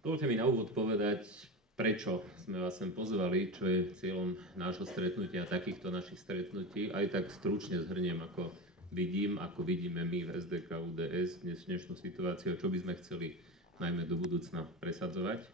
Dovoľte mi na úvod povedať, prečo sme vás sem pozvali, čo je cieľom nášho stretnutia, takýchto našich stretnutí. Aj tak stručne zhrniem, ako vidíme my v SDK UDS dnešnú situáciu, čo by sme chceli najmä do budúcna presadzovať.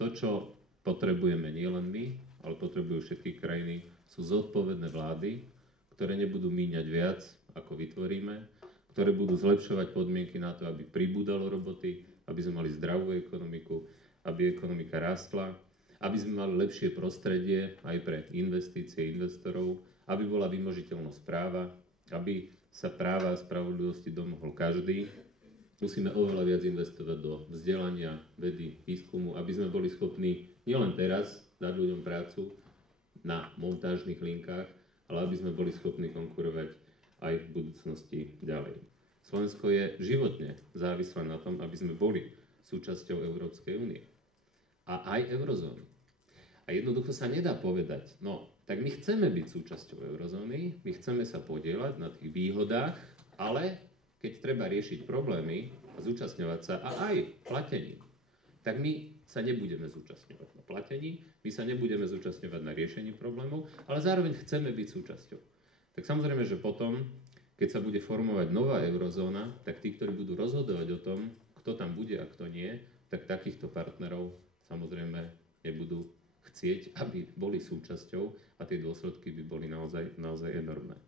To, čo potrebujeme nielen my, ale potrebujú všetky krajiny, sú zodpovedné vlády, ktoré nebudú míňať viac, ako vytvoríme, ktoré budú zlepšovať podmienky na to, aby pribúdalo roboty, aby sme mali zdravú ekonomiku, aby ekonomika rástla, aby sme mali lepšie prostredie aj pre investície investorov, aby bola vymožiteľnosť práva, aby sa práva a spravodlivosti domohol každý. Musíme oveľa viac investovať do vzdelania, vedy, výskumu, aby sme boli schopní nielen teraz dať ľuďom prácu na montážnych linkách, ale aby sme boli schopní konkurovať aj v budúcnosti ďalej. Slovensko je životne závislé na tom, aby sme boli súčasťou Európskej únie a aj eurozóny. A jednoducho sa nedá povedať, no, tak my chceme byť súčasťou eurozóny, my chceme sa podieľať na tých výhodách, ale keď treba riešiť problémy a zúčastňovať sa a aj platením, tak my sa nebudeme zúčastňovať na platení, my sa nebudeme zúčastňovať na riešení problémov, ale zároveň chceme byť súčasťou. Tak samozrejme, že potom, keď sa bude formovať nová eurozóna, tak tí, ktorí budú rozhodovať o tom, kto tam bude a kto nie, tak takýchto partnerov samozrejme nebudú chcieť, aby boli súčasťou a tie dôsledky by boli naozaj enormné.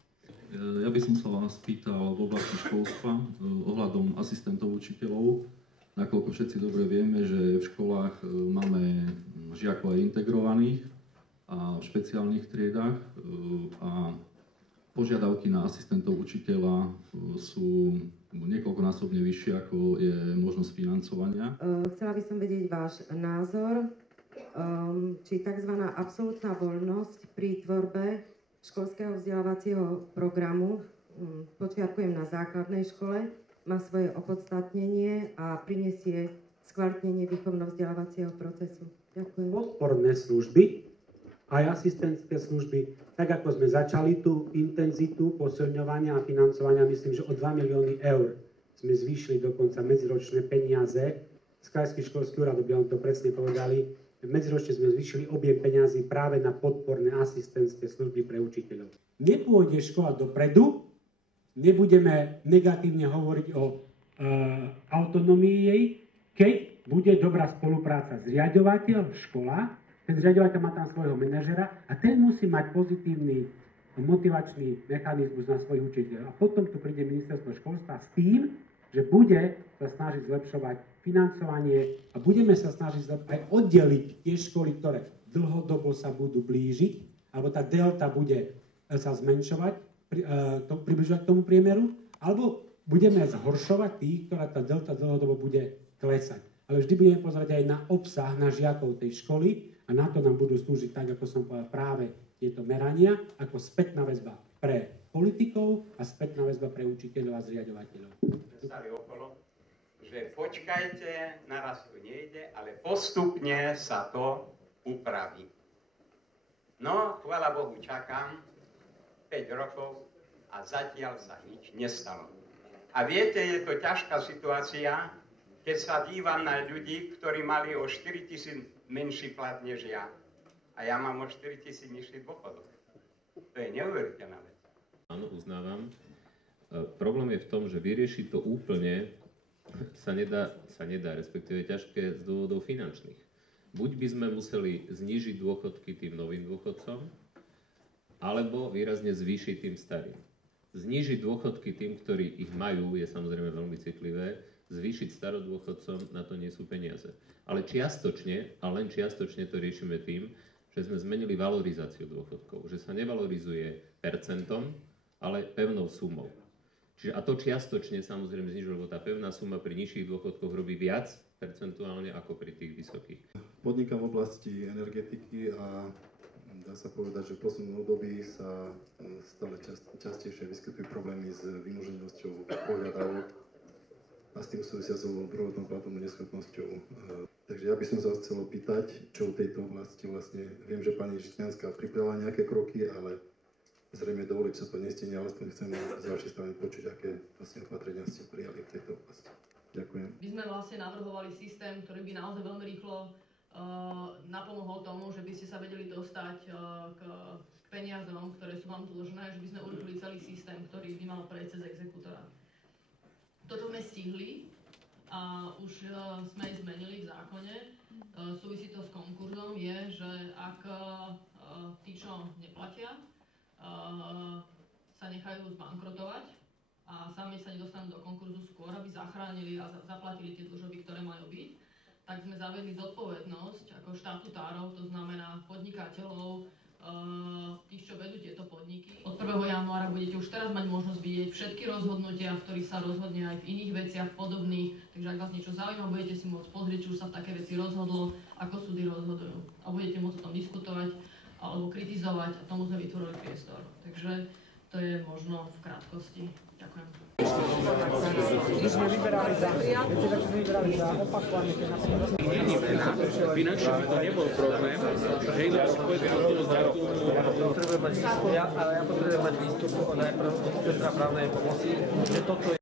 Ja by som sa vás pýtal v oblasti školstva ohľadom asistentov učiteľov, nakoľko všetci dobre vieme, že v školách máme žiakov aj integrovaných a v špeciálnych triedách a požiadavky na asistentov učiteľa sú niekoľkonásobne vyššie, ako je možnosť financovania. Chcela by som vedieť váš názor, či tzv. Absolútna voľnosť pri tvorbe školského vzdelávacieho programu, počiarkujem na základnej škole, má svoje opodstatnenie a prinesie skvalitnenie výchovno-vzdelávacieho procesu. Ďakujem. Podporné služby aj asistentské služby, tak ako sme začali tú intenzitu posilňovania a financovania, myslím, že o 2 milióny eur sme zvýšili dokonca medziročné peniaze z krajských školských úradov, by vám to presne povedali. Medziročne sme zvýšili objem peňazí práve na podporné asistentské služby pre učiteľov. Nepôjde škola dopredu, nebudeme negatívne hovoriť o autonómii jej, keď bude dobrá spolupráca s riaďovateľom v školách. Ten riaďovateľ má tam svojho manažera a ten musí mať pozitívny motivačný mechanizmus na svojich učiteľov. A potom tu príde ministerstvo školstva s tým, že bude sa snažiť zlepšovať financovanie a budeme sa snažiť aj oddeliť tie školy, ktoré dlhodobo sa budú blížiť, alebo tá delta bude sa zmenšovať, približovať k tomu priemeru, alebo budeme zhoršovať tých, ktorá tá delta dlhodobo bude klesať. Ale vždy budeme pozerať aj na obsah, na žiakov tej školy a na to nám budú slúžiť, tak ako som povedal, práve tieto merania, ako spätná väzba pre politikov a spätná väzba pre učiteľov a zriaďovateľov. Stali okolo, že počkajte, naraz to nejde, ale postupne sa to upraví. No, chvála Bohu, čakám 5 rokov a zatiaľ sa nič nestalo. A viete, je to ťažká situácia, keď sa dívam na ľudí, ktorí mali o 4 000 menší plat než ja. A ja mám o 4 000 nižší dôchodok. To je neuveriteľná vec. Áno, uznávam. Problém je v tom, že vyriešiť to úplne sa nedá, respektíve ťažké z dôvodov finančných. Buď by sme museli znížiť dôchodky tým novým dôchodcom, alebo výrazne zvýšiť tým starým. Znížiť dôchodky tým, ktorí ich majú, je samozrejme veľmi citlivé. Zvýšiť starodôchodcom, na to nie sú peniaze. Ale čiastočne, a len čiastočne to riešime tým, že sme zmenili valorizáciu dôchodkov. Že sa nevalorizuje percentom, ale pevnou sumou. Čiže a to čiastočne samozrejme znižuje, lebo tá pevná suma pri nižších dôchodkoch robí viac percentuálne ako pri tých vysokých. Podnikám v oblasti energetiky a dá sa povedať, že v poslednom období sa stále častejšie vyskytujú problémy s vymoženosťou pohľadávok a s tým súvisia so prvotnou platobnou neschopnosťou. Takže ja by som sa chcel opýtať, čo v tejto oblasti vlastne, viem, že pani Žitňanská pripravila nejaké kroky, ale zrejme dovoliť sa to nestihne, ale aspoň chcem z vašej strany počuť, aké vlastne opatrenia ste prijali v tejto oblasti. Ďakujem. My sme vlastne navrhovali systém, ktorý by naozaj veľmi rýchlo napomohol tomu, že by ste sa vedeli dostať k peniazom, ktoré sú vám dlžné, že by sme urobili celý systém, ktorý by mal prejsť cez exekútora. To, čo sme stihli a už sme zmenili v zákone, súvisí to s konkurzom, je, že ak tí, čo neplatia, sa nechajú zbankrotovať a sami sa nedostanú do konkurzu skôr, aby zachránili a zaplatili tie dlžoby, ktoré majú byť, tak sme zaviedli zodpovednosť ako štatutárov, to znamená podnikateľov, tých, čo vedú tieto podniky. Od 1. januára budete už teraz mať možnosť vidieť všetky rozhodnutia, v ktorých sa rozhodne aj v iných veciach podobných. Takže ak vás niečo zaujíma, budete si môcť pozrieť, či už sa v také veci rozhodlo, ako súdy rozhodujú. A budete môcť o tom diskutovať alebo kritizovať a tomu sme vytvorili priestor. Takže to je možno v krátkosti. Ďakujem. My sme vyberali za opakovanie, keď napríklad... Finančne by to nebol problém, že idú povedzme do toho zákonu. Ja potrebujem mať výstup najprv od Centra právnej pomoci, že toto